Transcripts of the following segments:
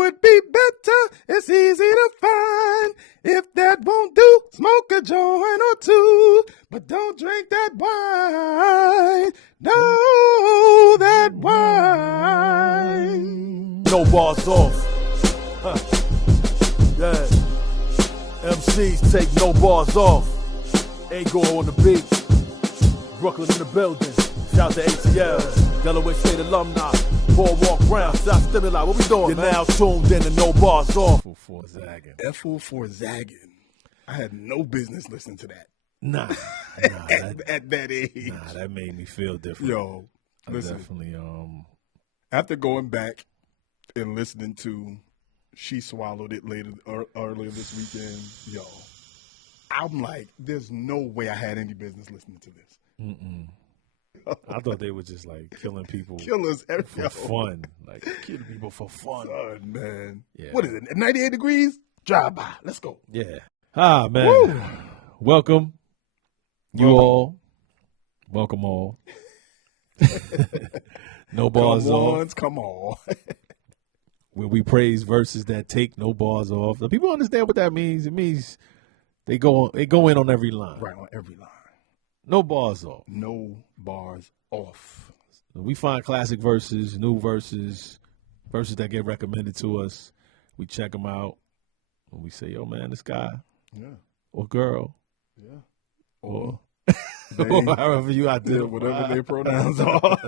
would be better. It's easy to find. If that won't do, smoke a joint or two. But don't drink that wine. No, that wine. No bars off. Huh. Yeah. MCs take no bars off. Ain't go on the beat. Brooklyn in the building. Shout to ATL. Delaware State alumni. Boardwalk round. South Stimuli. What we doing, You're man? Now tuned in to No Bars Off. For zagging. F-for zagging. I had no business listening to that. Nah. At that age. Nah, that made me feel different. Yo, listen. Definitely. After going back and listening to She Swallowed It earlier this weekend, yo, I'm like, there's no way I had any business listening to this. I thought they were just like killing people. Killers for fun. Like killing people for fun. Son, man. Yeah. What is it? 98 degrees? Drive by. Let's go. Yeah. Ah, man. Woo. Welcome. All. Welcome all. No bars off. Come on. Where we praise verses that take no bars off. Now, people understand what that means. It means they go in on every line. Right, on every line. No bars off. No bars off. We find classic verses, new verses that get recommended to us. We check them out. And we say, yo, man, this guy or girl or however you identify. Whatever their pronouns are.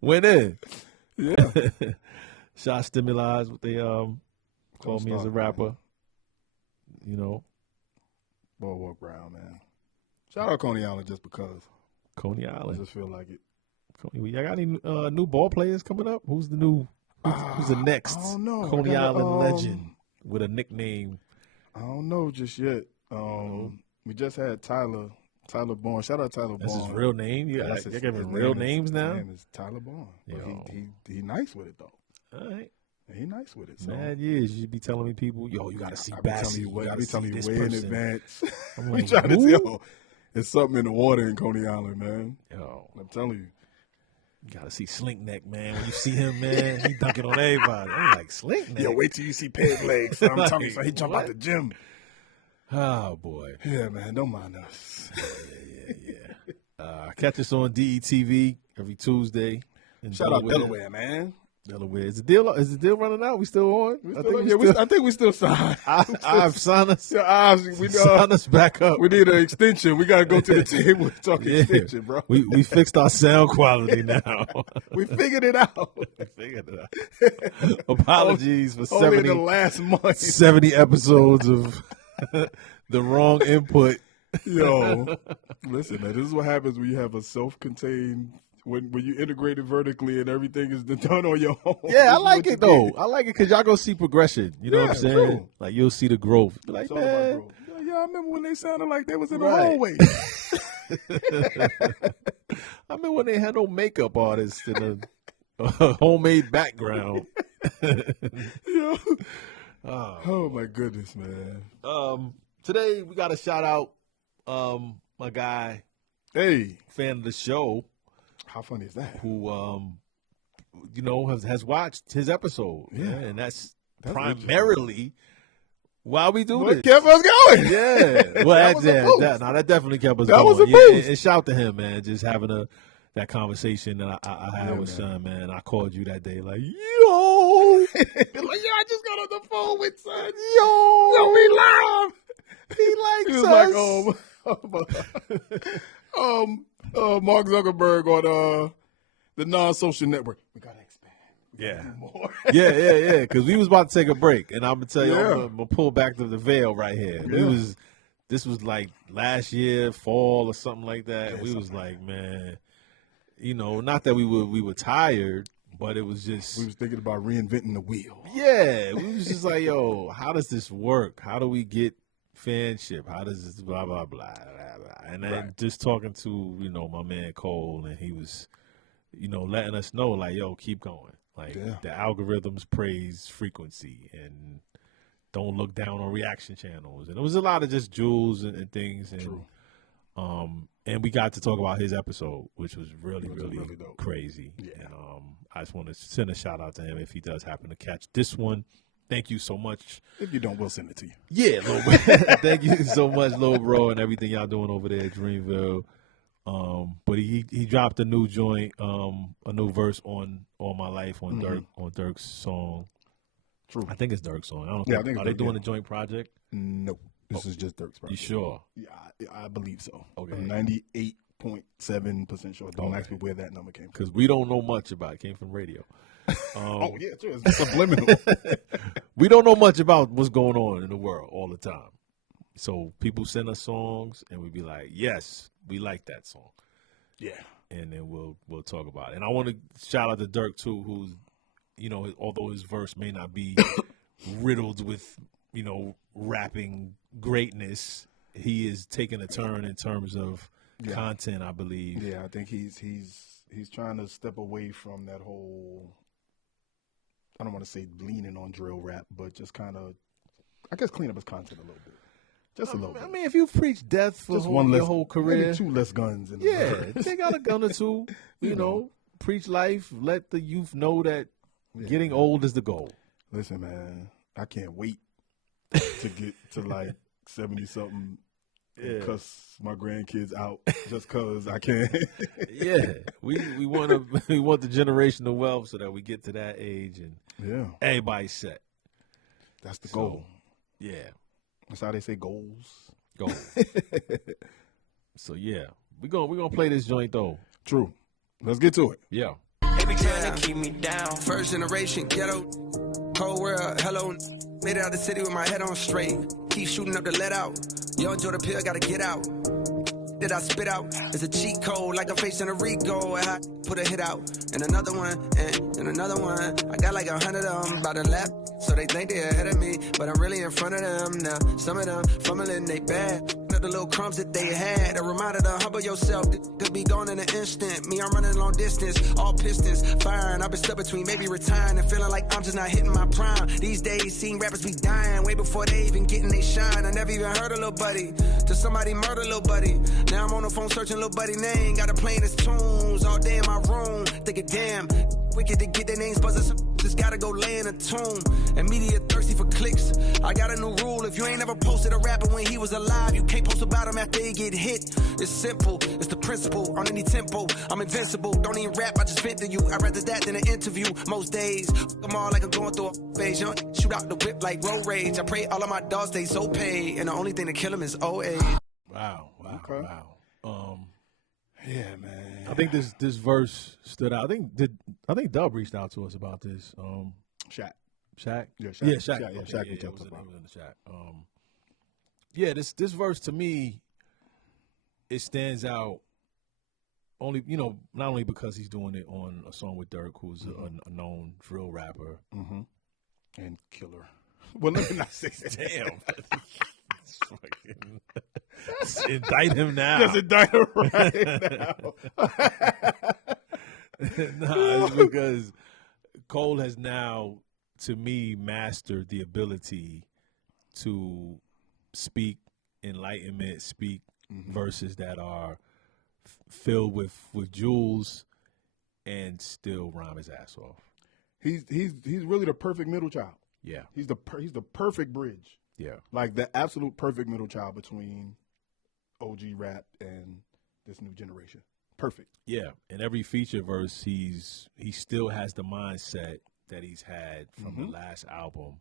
Went in. Yeah. Shot Stimuli is what they call me as a rapper. Man. You know. Boardwalk Brown, man. Shout out Coney Island just because. Coney Island. I just feel like it. Y'all got any new ball players coming up? Who's the new? Who's the next? I don't know. Coney Island legend with a nickname. I don't know just yet. We just had Tyler Bourne. Shout out Tyler Bourne. That's his real name? You're giving real names now? His name is Tyler Bourne. He nice with it, though. All right. He nice with it. So. Mad years. You be telling me people, yo, you got to see Bassy. I be telling you way in advance. I'm we like, trying to tell. It's something in the water in Coney Island, man. Yo. I'm telling you. You got to see Slink Neck, man. When you see him, man, he dunking on everybody. I'm like, Slink Neck? Yo, wait till you see Peg Legs. I'm telling you, so he jump out the gym. Oh, boy. Yeah, man, don't mind us. Yeah. Catch us on DETV every Tuesday. Shout out Delaware, man. Delaware. Is the deal running out? We still on? I think we still signed. I've signed us. We sign us back up. We need an extension. We got to go to the table and talk extension, bro. We fixed our sound quality now. We figured it out. Apologies for only the last month. 70 episodes of the wrong input. Yo, listen, man, this is what happens when you have a self-contained. When you integrate it vertically and everything is done on your own. Yeah, I like it, though. I like it because y'all go see progression. You know what I'm saying? True. Like, you'll see the growth. Be like, it's all man. about growth. Yeah, I remember when they sounded like they was in the hallway. I remember when they had no makeup artists in a homemade background. Yeah. Oh, my goodness, man. Today, we got to shout out my guy, fan of the show. How funny is that? Who, has watched his episode. Yeah. And that's primarily why we do this. Kept us going. Yeah. Well, that definitely kept us going. That was a boost. And shout to him, man. Just having that conversation that I had with Son, man. I called you that day like, yo. Like, I just got on the phone with Son. Yo, we live. He likes us. Mark Zuckerberg on the non-social network. We gotta expand. More. Yeah. Because we was about to take a break, and I'm gonna tell you, I'm gonna pull back the veil right here. Yeah. This was like last year, fall or something like that. Yeah, we was like, man, not that we were tired, but it was just we was thinking about reinventing the wheel. Yeah, we was just like, yo, how does this work? How do we get fanship? How does this blah blah blah blah blah? And then just talking to my man Cole, and he was letting us know like, yo, keep going. Like the algorithms praise frequency and don't look down on reaction channels. And it was a lot of just jewels and things. And True. And we got to talk about his episode, which was really dope. crazy. Yeah. And I just want to send a shout out to him if he does happen to catch this one. Thank you so much. If you don't, we'll send it to you. Yeah, Lil Bro. Thank you so much, Lil Bro, and everything y'all doing over there at Dreamville. But he dropped a new joint, a new verse on All My Life on Durk's song. True. I think it's Durk's song. I don't Yeah, know. I think Are it's they Durk, doing yeah. a joint project? No. This is just Durk's project. You sure? Yeah, I believe so. Okay. I'm 98.7% sure. Don't ask me where that number came from. Because we don't know much about it. It came from radio. Oh, yeah, true. It's subliminal. We don't know much about what's going on in the world all the time. So people send us songs, and we be like, yes, we like that song. Yeah. And then we'll talk about it. And I want to shout out to Durk, too, who's, you know, although his verse may not be riddled with, you know, rapping greatness, he is taking a turn in terms of content, I believe. Yeah, I think he's trying to step away from that whole, I don't want to say leaning on drill rap, but just kind of, I guess, clean up his content a little bit. Just a little bit. I mean, if you preach death for your whole career. Maybe 2 less guns. In the Take out a gun or two, you know, preach life, let the youth know that getting old is the goal. Listen, man, I can't wait to get to like 70-something and cuss my grandkids out just because I can. we want the generational wealth so that we get to that age and everybody's set. That's the goal. Yeah. That's how they say goals. So yeah, we're gonna play this joint though. True. Let's get to it. Yeah. They be trying to keep me down. First generation ghetto, cold world. Hello, made it out the city with my head on straight. Keep shooting up the let out. Yo, enjoy the pill, gotta get out. That I spit out. It's a cheat code, like I'm facing a Rico. And I put a hit out, and another one, and another one. I got like 100 of them by the lap. So they think they're ahead of me, but I'm really in front of them now. Some of them fumbling they bad. The little crumbs that they had, a reminder to humble yourself. It could be gone in an instant. Me, I'm running long distance, all pistons firing. I've been stuck between maybe retiring and feeling like I'm just not hitting my prime. These days, seeing rappers be dying way before they even getting they shine. I never even heard a little buddy till somebody murder little buddy. Now I'm on the phone searching little buddy name. Got to playing his tunes all day in my room. Thinking, damn, wicked to get their names buzzing. Just gotta go lay in a tomb. And media thirsty for clicks. I got a new rule. If you ain't ever posted a rapper when he was alive, you can't post about him after he get hit. It's simple. It's the principle. On any tempo, I'm invincible. Don't even rap, I just vent to you. I'd rather that than an interview. Most days, I'm all like I'm going through a phase. Young shoot out the whip like road rage. I pray all of my dogs stay so paid. And the only thing to kill them is old age. Wow. Yeah, man. I think this verse stood out. I think Dub reached out to us about this. Shaq. Shaq? Yeah, Shaq. Yeah, Shaq. Yeah, Okay, Shaq he reached out was to us about in the chat. This verse to me, it stands out only, you know, not only because he's doing it on a song with Durk, who's a known drill rapper. Mm-hmm. And killer. Well, let me not say that. Damn. Just indict him now. Just indict him right now. It's because Cole has now, to me, mastered the ability to speak enlightenment, speak verses that are filled with jewels and still rhyme his ass off. He's really the perfect middle child. Yeah. He's the perfect bridge. Yeah. Like the absolute perfect middle child between OG rap and this new generation. Perfect. Yeah. In every feature verse, he still has the mindset that he's had from the last album,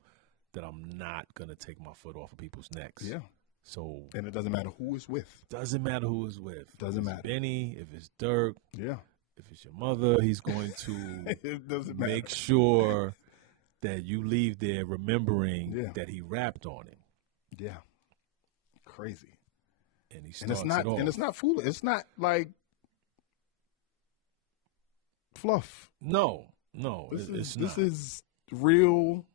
that I'm not gonna take my foot off of people's necks. Yeah. So, and it doesn't matter who it's with. Doesn't matter who it's with. Doesn't matter. If it's Benny, if it's Durk, yeah. If it's your mother, he's going to it doesn't matter. Make sure that you leave there remembering that he rapped on it. Yeah. Crazy. And he and starts it off. And it's not foolish. It's not like fluff. No. This is real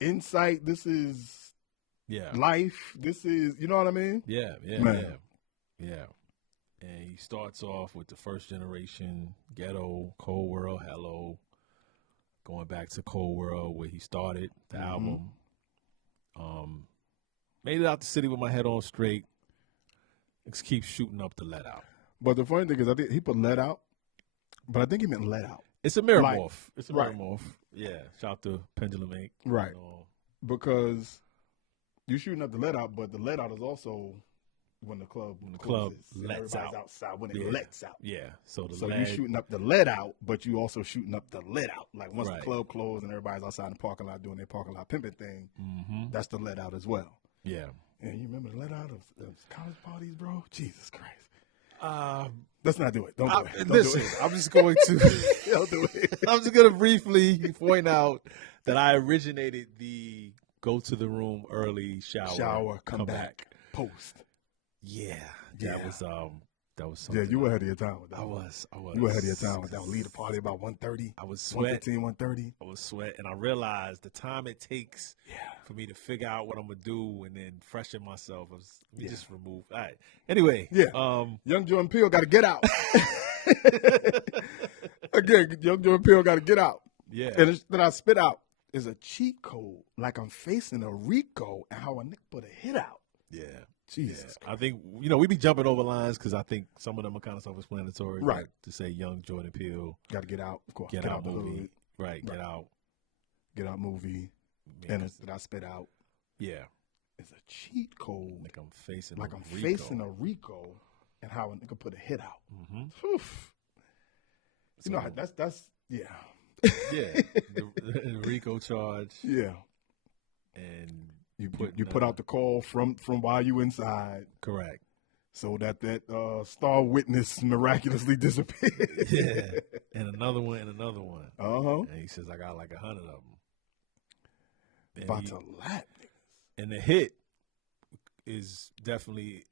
insight. This is life. This is, you know what I mean? Yeah. And he starts off with the first generation, ghetto, Cold World, Hello, going back to Cold World where he started the album. Made it out the city with my head on straight. Let's keep shooting up the let out. But the funny thing is, I think he put let out, but I think he meant let out. It's a mirror Like, morph. It's a right. mirror morph. Yeah. Shout out to Pendulum Inc. Right. You know. Because you're shooting up the let out, but the let out is also when the club closes. Lets Everybody's out. outside when it lets out. Yeah. So you're shooting up the let out, but you also shooting up the let out. Like once Right. the club closed and everybody's outside in the parking lot doing their parking lot pimping thing, that's the let out as well. Yeah. And you remember the let out of college parties, bro? Jesus Christ. Let's not do it. Don't do it. Don't Listen, do it. I'm just going to Don't do it. I'm just going to briefly point out that I originated the go to the room early shower come back, post. Yeah. Yeah. That was something. Yeah, you were ahead of your time with that. I was. You were ahead of your time with that. Lead the party about 1:30. I was sweat. 1:15, 1:30. I was sweat, and I realized the time it takes for me to figure out what I'm gonna do and then freshen myself. Let me just remove. All right. Anyway. Yeah. Young Jordan Peele got to get out. Again, Young Jordan Peele got to get out. Yeah. And that I spit out is a cheat code, like I'm facing a Rico and how a nigga put a hit out. Yeah. Jesus. I think, we be jumping over lines because I think some of them are kind of self-explanatory. Right. To say Young Jordan Peele. Got to get out. Of course. Get out the movie. hood. Right. Get out. Get out movie. Yeah. And that I spit out. Yeah. It's a cheat code. Like I'm facing a Rico and how a nigga put a hit out. Mm-hmm. You know, that's yeah. Yeah. the Rico charge. Yeah. And you put out the call from while you inside. Correct. So that star witness miraculously disappeared. Yeah. And another one. Uh-huh. And he says, I got like 100 of them. About to lap niggas. And the hit is definitely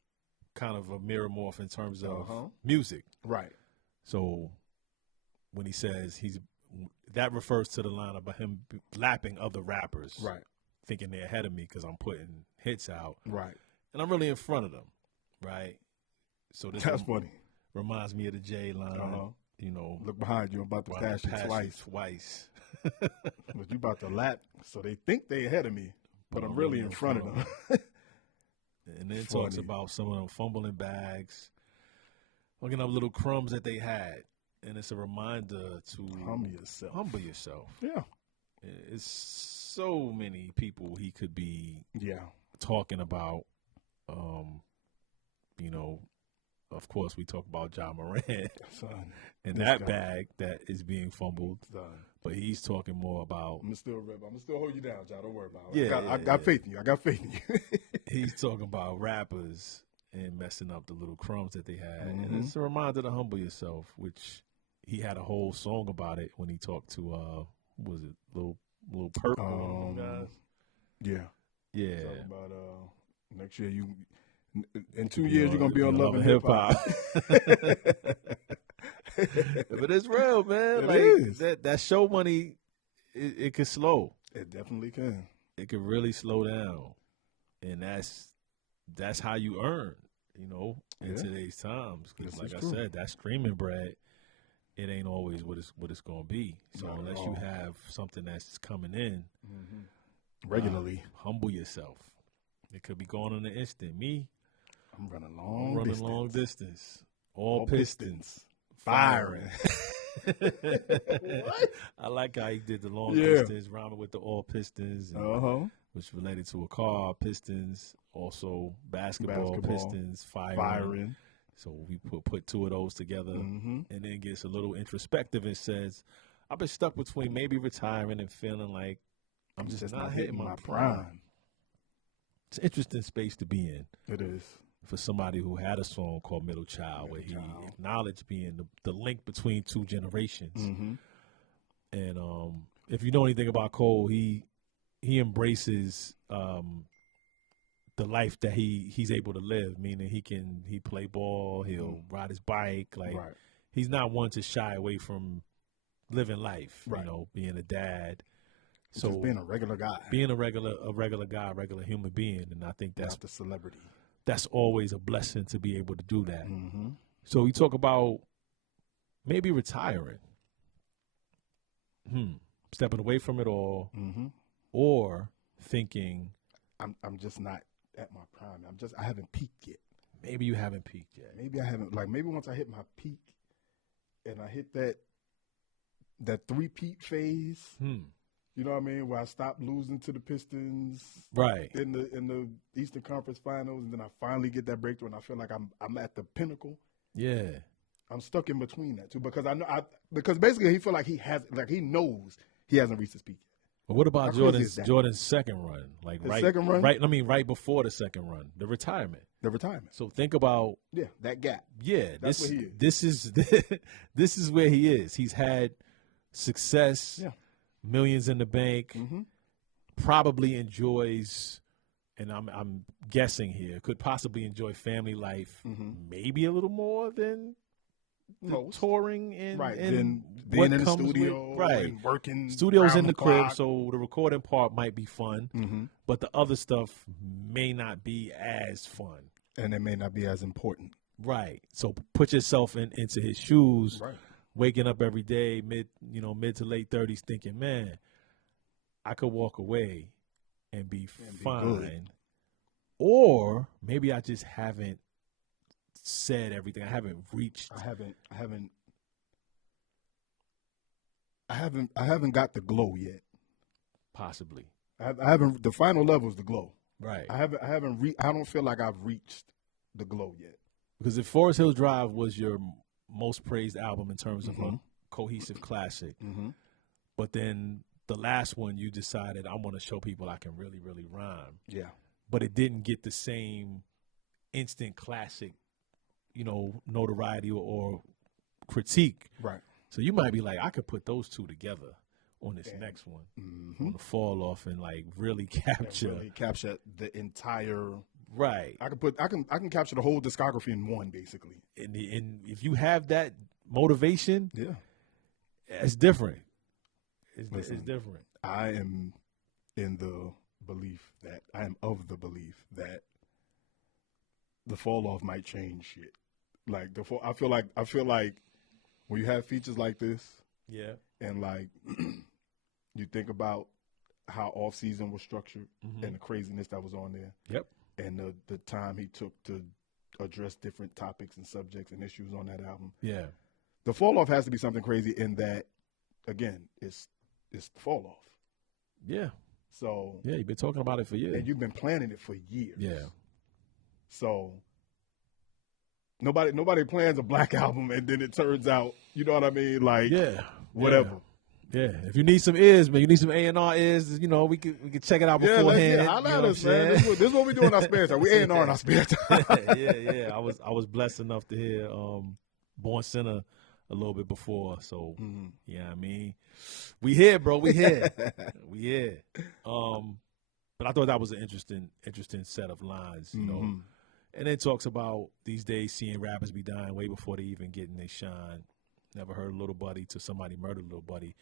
kind of a mirror morph in terms of music. Right. So when he says that refers to the line about him lapping other rappers. Right. Thinking they're ahead of me because I'm putting hits out. Right. And I'm really in front of them. Right. So that's funny. Reminds me of the J line. Look behind you. I'm about to pass you twice. But you about to lap, so they think they ahead of me, but I'm really in front of them. And then talks about some of them fumbling bags, looking up little crumbs that they had. And it's a reminder to humble yourself. Yeah. It's so many people he could be talking about. Of course, we talk about John Moran and that bag that is being fumbled. But he's talking more about. I'm still hold you down, John. Don't worry about it. I got faith in you. I got faith in you. He's talking about rappers and messing up the little crumbs that they had. And it's a reminder to humble yourself, which he had a whole song about it when he talked to was it Lil Perk? Guys? Yeah. Talking about next year in 2 years you're gonna be on Love and Hip Hop. But it's real, man. It like is. That show money, it could slow. It definitely can. It could really slow down, and that's how you earn. In today's times, because like I said, that streaming bread, it ain't always what it's gonna be. So unless you have something that's coming in regularly, humble yourself. It could be going on an instant. I'm running long distance. All pistons. Firing. What? I like how he did the long distance, rhyming with the all pistons, which related to a car, pistons, also basketball pistons, firing. So we put two of those together, and then gets a little introspective and says, I've been stuck between maybe retiring and feeling like I'm just not hitting my prime. It's an interesting space to be in. It is. For somebody who had a song called Middle Child, where he acknowledged being the link between two generations. And if you know anything about Cole, he embraces the life that he's able to live, meaning he play ball, he'll ride his bike. He's not one to shy away from living life, being a dad. So just being a regular guy. Being a regular guy, a regular human being. And I think that's the celebrity. That's always a blessing to be able to do that. So we talk about maybe retiring, stepping away from it all, or thinking, I'm just not at my prime. I haven't peaked yet. Maybe you haven't peaked yet. Maybe I haven't. Like maybe once I hit my peak, and I hit that three-peat phase. You know what I mean? Where I stopped losing to the Pistons, Right, in the Eastern Conference Finals, and then I finally get that breakthrough, and I feel like I'm at the pinnacle. yeah. I'm stuck in between that too because because basically he feel like he knows he hasn't reached his peak. But what about How crazy is that? Jordan's second run? Like His right, second run? right. I mean, right before the second run, the retirement. The retirement. So think about That gap. this. Where he is. This is this is where he is. He's had success, millions in the bank. Mm-hmm. Probably enjoys, and I'm guessing here, could possibly enjoy family life, maybe a little more than touring and then being in the studio, and working. Studio's round in the crib, clock. so the recording part might be fun, but the other stuff may not be as fun. And it may not be as important. Right. So put yourself into his shoes, Right. waking up every day, mid to late 30s, thinking, man, I could walk away and be fine. Good. Or maybe I just haven't said everything. I haven't reached. I haven't got the glow yet. Possibly. I haven't. The final level is the glow. Right. I don't feel like I've reached the glow yet. Because if Forest Hills Drive was your most praised album in terms of a cohesive classic, but then the last one you decided I want to show people I can really, really rhyme. Yeah. But it didn't get the same instant classic, notoriety or critique. Right. So you might be like, I could put those two together on this next one, on the fall off, and like really capture the entire. Right. I can capture the whole discography in one, basically. And if you have that motivation, it's different. It's different. I am of the belief that the fall off might change shit. Like I feel like when you have features like this, and like you think about how off season was structured and the craziness that was on there. Yep. And the time he took to address different topics and subjects and issues on that album. Yeah. The fall off has to be something crazy in that, again, it's the fall off. Yeah. So you've been talking about it for years. And you've been planning it for years. Yeah. So nobody plans a black album and then it turns out, you know what I mean? Like whatever. Yeah, if you need some ears, man, you need some A&R ears, we can check it out beforehand. Holla at us, man. This is what we do in our spare time. We A&R in our spare time. yeah. I was blessed enough to hear Born Sinner a little bit before, so I mean, we here, bro. We here. We here. But I thought that was an interesting set of lines, you know. And it talks about these days seeing rappers be dying way before they even getting their shine. Never heard Little Buddy till somebody murdered Little Buddy.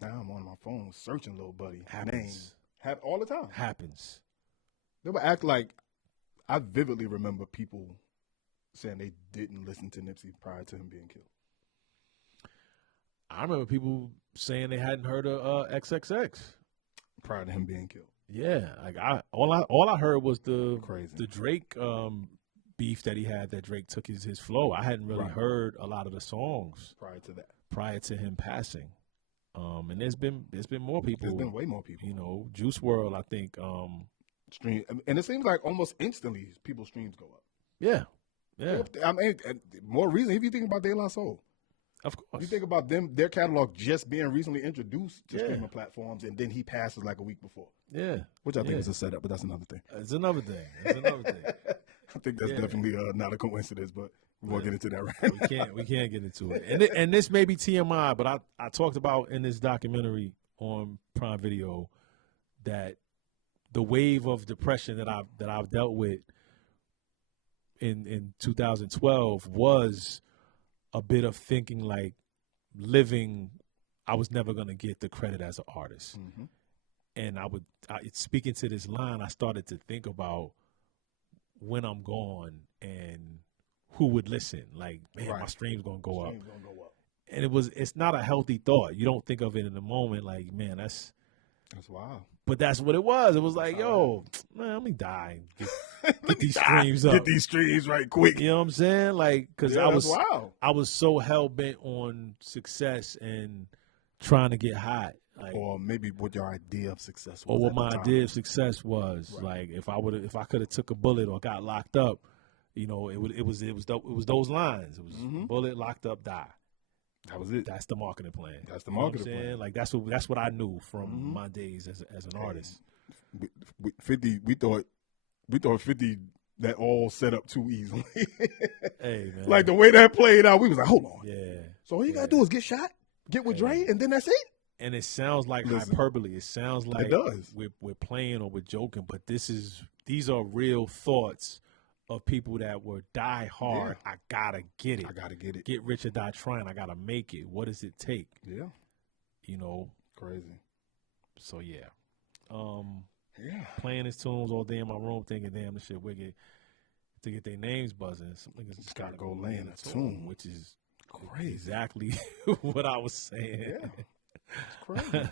Now I'm on my phone searching Little Buddy. Happens. All the time. Happens. They would act like, I vividly remember people saying they didn't listen to Nipsey prior to him being killed. I remember people saying they hadn't heard of XXX prior to him being killed. Yeah, like all I heard was the Crazy. Drake beef that he had. That Drake took his flow. I hadn't really heard a lot of the songs prior to him passing. And there's been more people. There's been way more people. You know, Juice WRLD, I think. Stream, and it seems like almost instantly people's streams go up. Yeah. I mean, more reason if you think about De La Soul. Of course. You think about their catalog just being recently introduced to streaming platforms, and then he passes like a week before. Yeah. Which I think is a setup, but that's another thing. It's another thing. I think that's definitely not a coincidence, but we won't get into that right now. We can't get into it. And this may be TMI, but I talked about in this documentary on Prime Video that the wave of depression that I've dealt with in 2012 was a bit of thinking like I was never going to get the credit as an artist. Mm-hmm. And speaking to this line, I started to think about when I'm gone and who would listen. Like, man, my stream's going to go up. And it's not a healthy thought. You don't think of it in the moment like, man, that's wild. But that's what it was. It was like, yo, man, let me die. Get these streams up. Get these streams right quick. You know what I'm saying? Like, because Yeah, that's wild. I was so hell bent on success and trying to get hot. Like, Or maybe what your idea of success was. or what at my the time. idea of success was. Right. Like, if I could have took a bullet or got locked up, you know, it was those lines. It was bullet, locked up, die. That was it. That's the marketing plan. That's the You know what I'm marketing plan. saying? Like, that's what I knew from my days as an artist. 50, we thought 50 that all set up too easily. Hey, man. Like the way that played out, we was like, hold on. Yeah. So all you gotta do is get shot, get with Dre, and then that's it. And it sounds like Listen, hyperbole. It sounds like it does. We're playing or we're joking, but these are real thoughts of people that were die hard. Yeah. I gotta get it. I gotta get it. Get rich or die trying. I gotta make it. What does it take? Yeah. You know. Crazy. So yeah. Yeah. Playing his tunes all day in my room, thinking, damn, this shit wicked. To get their names buzzing, some niggas just gotta gotta go go lay in a tune. which is Crazy. exactly what I was saying. Yeah. It's crazy.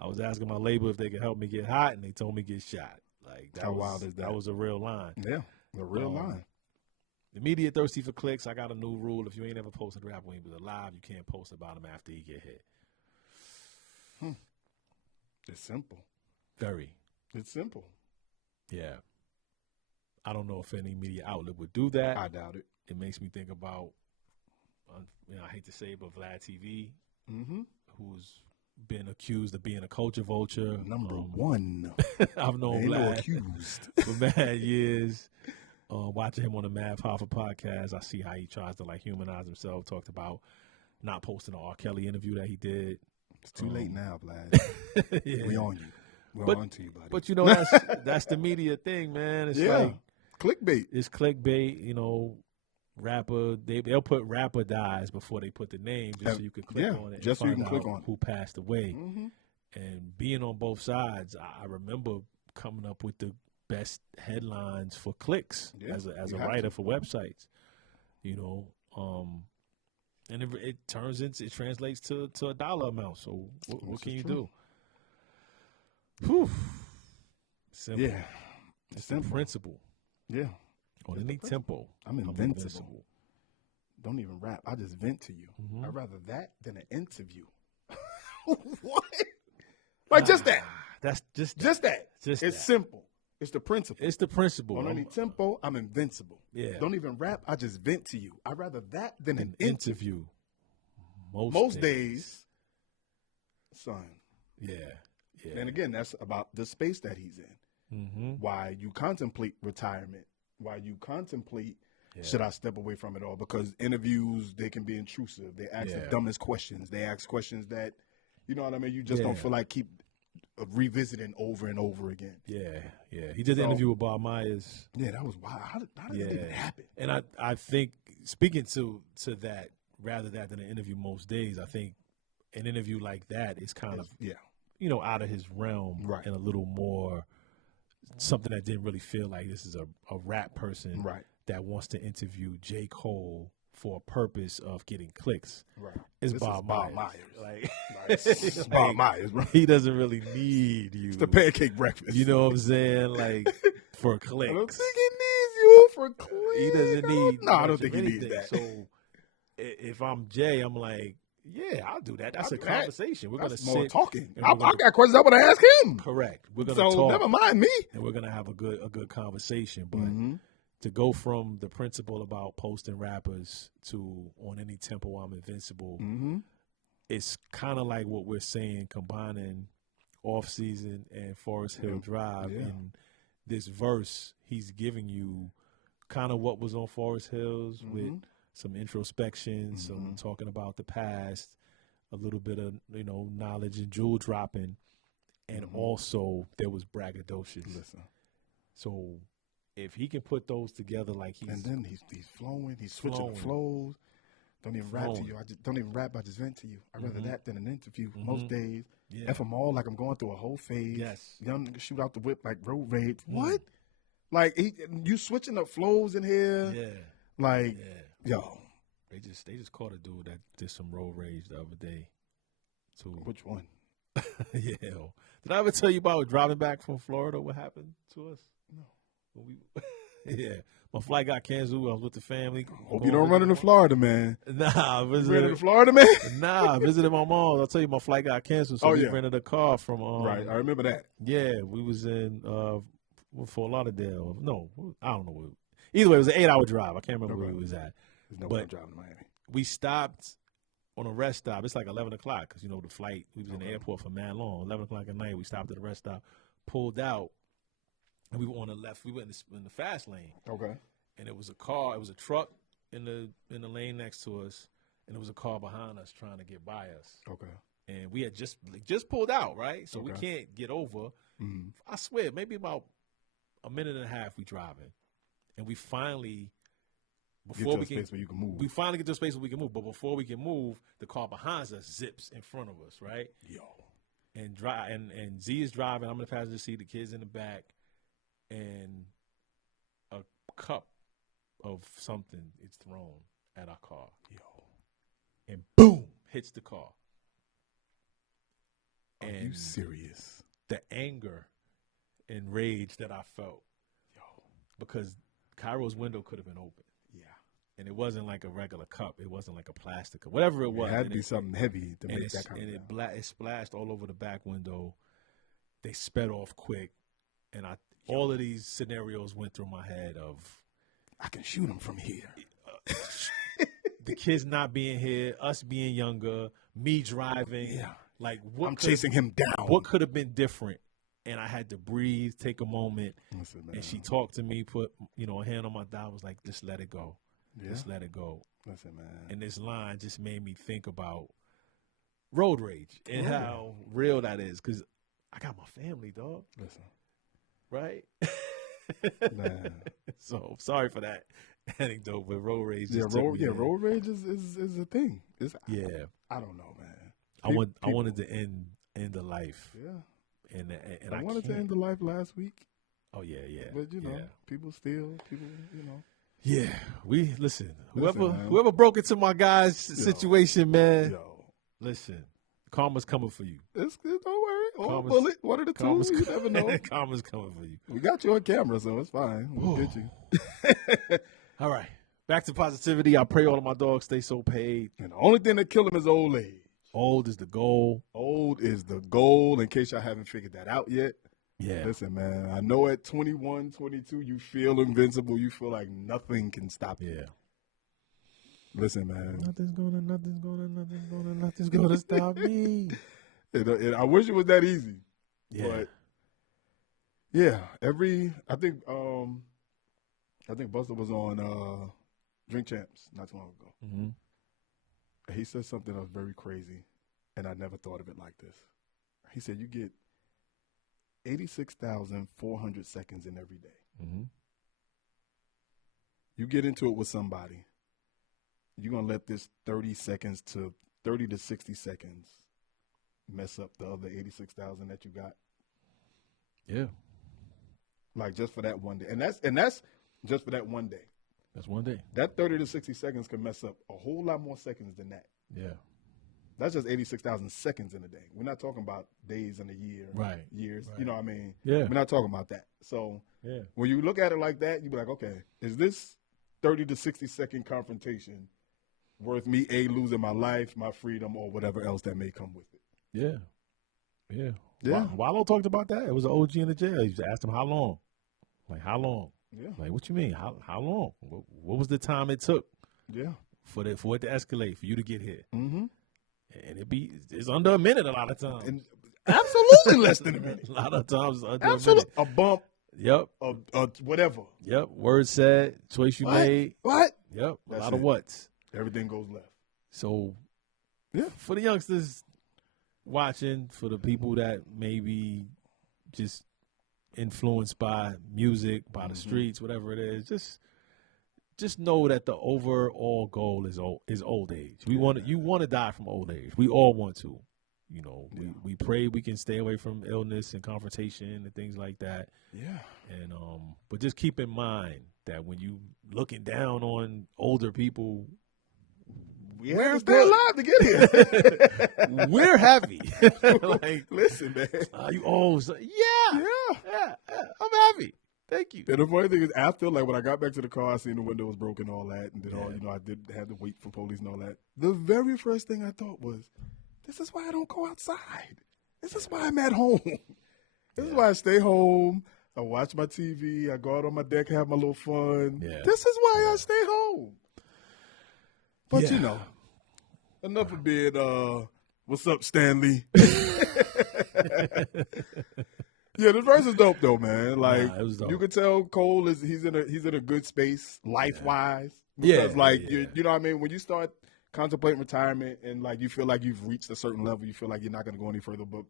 I was asking my label if they could help me get hot, and they told me get shot. Like that How was, wild is that? That was a real line. Yeah. The real line. The media thirsty for clicks. I got a new rule: if you ain't ever posted rap when he was alive, you can't post about him after he get hit. It's simple. Very. It's simple. Yeah. I don't know if any media outlet would do that. I doubt it. It makes me think about, I hate to say it, but Vlad TV, who's been accused of being a culture vulture. Number one. I've known Ain't no Vlad accused. for mad years. Watching him on the Mav Hoffa podcast, I see how he tries to like humanize himself. Talked about not posting an R. Kelly interview that he did. It's too late now, Vlad. Yeah. We on you. We're on to you, buddy. But you know that's the media thing, man. It's like clickbait. it's clickbait. You know, rapper they'll put rapper dies before they put the name just so you can click on it. Just so and you can find click out on it. who passed away. And being on both sides, I remember coming up with the best headlines for clicks as a writer for websites. You know, and it translates to a dollar amount. So what can you do? Whew. Simple. Yeah. It's the principle. Yeah. On any tempo. I'm invincible. Don't even rap. I just vent to you. I'd rather that than an interview. What? Like just that. That's just that. It's that. simple. It's the principle. It's the principle. On any tempo, I'm invincible. Yeah. Don't even rap. I just vent to you. I'd rather that than an interview. Most days, son. Yeah. Yeah. And again, that's about the space that he's in. Why you contemplate retirement. Why you contemplate, should I step away from it all? Because interviews, they can be intrusive. They ask the dumbest questions. They ask questions that, you know what I mean? You just don't feel like keep revisiting over and over again. Yeah, yeah. He did the interview with Bob Myers. Yeah, that was wild. How did that even happen? And I think, speaking to that, rather that than an interview most days, I think an interview like that is kind of, you know, out of his realm and a little more something that didn't really feel like this is a rap person that wants to interview J. Cole for a purpose of getting clicks. Right. It's Bob Myers. Like, it's Bob Myers, bro. He doesn't really need you. It's the pancake breakfast. You know what I'm saying? Like, for clicks. I don't think he needs you for clicks. He doesn't need. No, I don't think he needs anything. that. So if I'm Jay, I'm like, yeah, I'll do that. That's a conversation. We're going to sit. More talking. I got questions I want to ask him. Correct. We're going to talk. So never mind me. And we're going to have a good conversation. But to go from the principle about posting rappers to on any tempo I'm invincible, it's kind of like what we're saying, combining Off Season and Forest Hill Drive. And this verse, he's giving you kind of what was on Forest Hills with some introspection, some talking about the past, a little bit of, you know, knowledge and jewel dropping. And also there was braggadocious. Listen. So if he can put those together like and then he's flowing, he's switching the flows. Don't even rap to you. I just don't even rap. I just vent to you. I'd rather that than an interview. Most days, F them all like I'm going through a whole phase. Yes, young nigga shoot out the whip like road rage. What? Like you switching up flows in here? Yeah. Like yo, they just caught a dude that did some road rage the other day. So which one? Yeah. Did I ever tell you about driving back from Florida? What happened to us? No. When we Yeah. My flight got canceled. I was with the family. Hope you don't run into Florida, man. Nah, You ran into Florida, man? I visited my mom. I'll tell you, my flight got canceled, so we yeah. rented a car from. Right, I remember that. Yeah, we was in Fort Lauderdale. No, I don't know. Either way, it was an 8-hour drive. I can't remember where we was at. There's no But driving to Miami. we stopped on a rest stop. It's like 11 o'clock because, the flight, we was in the airport for mad long. 11 o'clock at night, we stopped at a rest stop, pulled out, and we were on the left. We went in the fast lane. Okay. And it was a car. It was a truck in the lane next to us, and it was a car behind us trying to get by us. Okay. And we had just pulled out, right? So we Okay. can't get over. Mm-hmm. I swear, maybe about a minute and a half we driving, and we finally Get to a space where you can move. we finally get to a space where we can move. But before we can move, the car behind us zips in front of us, right? Yo. And Z is driving. I'm in the passenger seat. The kid's in the back, and a cup of something is thrown at our car. Yo. And boom, hits the car. Are And you serious? the anger and rage that I felt, because Cairo's window could have been open. Yeah. And it wasn't like a regular cup. It wasn't like a plastic cup. Whatever it was. It had to be something heavy to make that kind of And it splashed all over the back window. They sped off quick. And all of these scenarios went through my head of, I can shoot him from here. the kids not being here, us being younger, me driving. Yeah. Like, what I'm chasing him down. What could have been different? And I had to breathe, take a moment. Listen, man. And she talked to me, put a hand on my thigh, was like, just let it go. Yeah. Just let it go. Listen, man. And this line just made me think about road rage and how real that is. Because I got my family, dog. Listen. Right? Man. So sorry for that anecdote, but road rage just road rage is a thing. Yeah. I don't know, man. I wanted to end the life. Yeah. And I wanted to end the life last week. Oh yeah. But people steal, Yeah, we listen. Man. Whoever broke into my guy's situation, man. Yo. Listen, karma's coming for you. Don't worry. Karma's- Bullet, one of the two. You never know. Karma's coming for you. We got you on camera, so it's fine. We'll get you. All right, back to positivity. I pray all of my dogs stay so paid. And the only thing that kill him is old age. Old is the goal. Old is the goal, in case y'all haven't figured that out yet. Yeah. Listen, man, I know at 21, 22, you feel invincible. You feel like nothing can stop you. Yeah. Listen, man. Nothing's gonna stop me. I wish it was that easy. Yeah. But yeah, I think Buster was on Drink Champs not too long ago. Mm-hmm. He said something that was very crazy, and I never thought of it like this. He said you get 86,400 seconds in every day. Mm-hmm. You get into it with somebody, you're going to let this 30 to 60 seconds mess up the other 86,000 that you got? Yeah. Like just for that one day. And that's just for that one day. That's one day. That 30 to 60 seconds can mess up a whole lot more seconds than that. Yeah. That's just 86,000 seconds in a day. We're not talking about days in a year, Right. years. Right. You know what I mean? Yeah. We're not talking about that. So Yeah. when you look at it like that, you be like, okay, is this 30 to 60 second confrontation worth me, losing my life, my freedom, or whatever else that may come with it? Yeah. Yeah. Yeah. Wallow talked about that. It was an OG in the jail. He just asked him how long. Like, how long? Yeah. Like, what you mean? How long? What was the time it took Yeah. for it to escalate, for you to get here? Mm-hmm. And it's under a minute a lot of times. And absolutely less than a minute. A lot of times it's under Absolutely. a minute. A bump, Yep. whatever. Yep. Word said, choice you made. What? Yep. That's a lot of it. whats. Everything goes left. So, Yeah. for the youngsters watching, for the people that may be just influenced by music, by the streets, whatever it is, just know that the overall goal is old age. You want to die from old age. We all want to. We pray we can stay away from illness and confrontation and things like that. Yeah. And but just keep in mind that when you looking down on older people, We're still alive to get here. we're happy. Like, listen, man. you old? Yeah, I'm happy. Thank Thank you. And the funny thing is, after, like, when I got back to the car, I seen the window was broken and all that, and then I did have to wait for police and all that. The very first thing I thought was, this is why I don't go outside. This is why I'm at home. This is why I stay home. I watch my TV. I go out on my deck, have my little fun. Yeah. This is why I stay home. But, enough of being, what's up, Stanley? Yeah, the verse is dope though, man. Like, it was dope. You can tell Cole he's in a good space life wise. Yeah. Because you know what I mean, when you start contemplating retirement and like you feel like you've reached a certain level, you feel like you're not going to go any further. But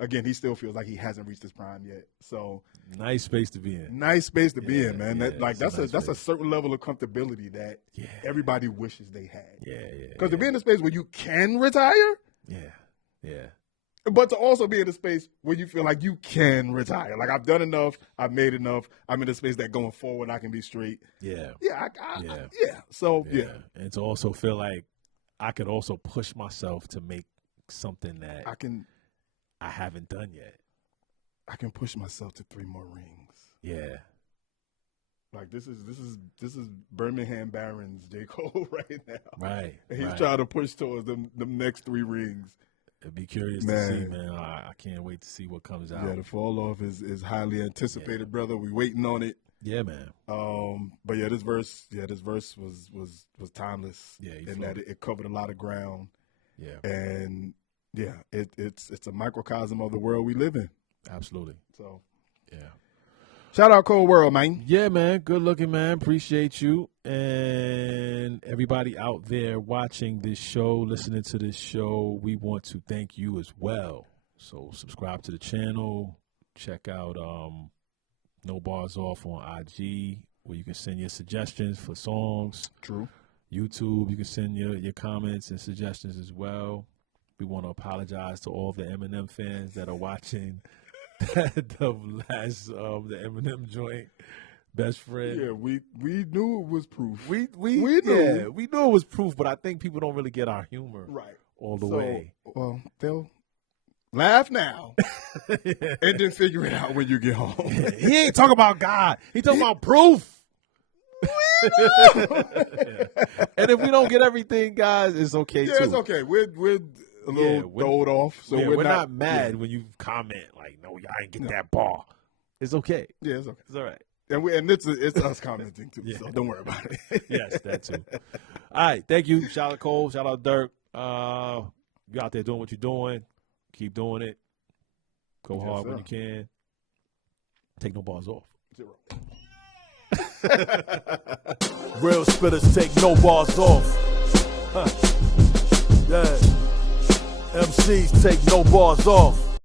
again, he still feels like he hasn't reached his prime yet. So nice space to be in. Nice space to be in, man. That's a a certain level of comfortability that everybody wishes they had. Yeah. Because to be in a space where you can retire. Yeah. But to also be in a space where you feel like you can retire. Like, I've done enough. I've made enough. I'm in a space that going forward I can be straight. Yeah. So, And to also feel like I could also push myself to make something that I haven't done yet. I can push myself to 3 more rings. Yeah. Like, this is Birmingham Barons J. Cole right now. Right. And he's trying to push towards them next 3 rings. I'd be curious to see, man. I can't wait to see what comes out. Yeah, the fall off is highly anticipated, brother. We waiting on it. Yeah, man. But this verse was timeless. Yeah, in that it covered a lot of ground. Yeah. And it's a microcosm of the world we live in. Absolutely. So yeah. Shout out Cold World, man. Yeah, man. Good looking, man. Appreciate you. And everybody out there watching this show, listening to this show, we want to thank you as well. So subscribe to the channel. Check out NoBarsOff on IG, where you can send your suggestions for songs. True. YouTube, you can send your comments and suggestions as well. We want to apologize to all the Eminem fans that are watching the Eminem joint, Best Friend. Yeah, we knew it was proof. We knew it was proof, but I think people don't really get our humor all the way. Well, they'll laugh now and then figure it out when you get home. He ain't talking about God. He talking about proof. And if we don't get everything, guys, it's okay too. Yeah, it's okay. We're a little throwed off, so we're not mad when you comment like, "No, y'all ain't get that ball." It's okay. Yeah, it's okay. It's all right. And it's us commenting too, so don't worry about it. Yes, that too. All right, thank you. Shout out Cole. Shout out Durk. You out there doing what you're doing. Keep doing it. Go hard when you can. Take no bars off. 0. Real spitters take no bars off. Yeah. MCs take no bars off.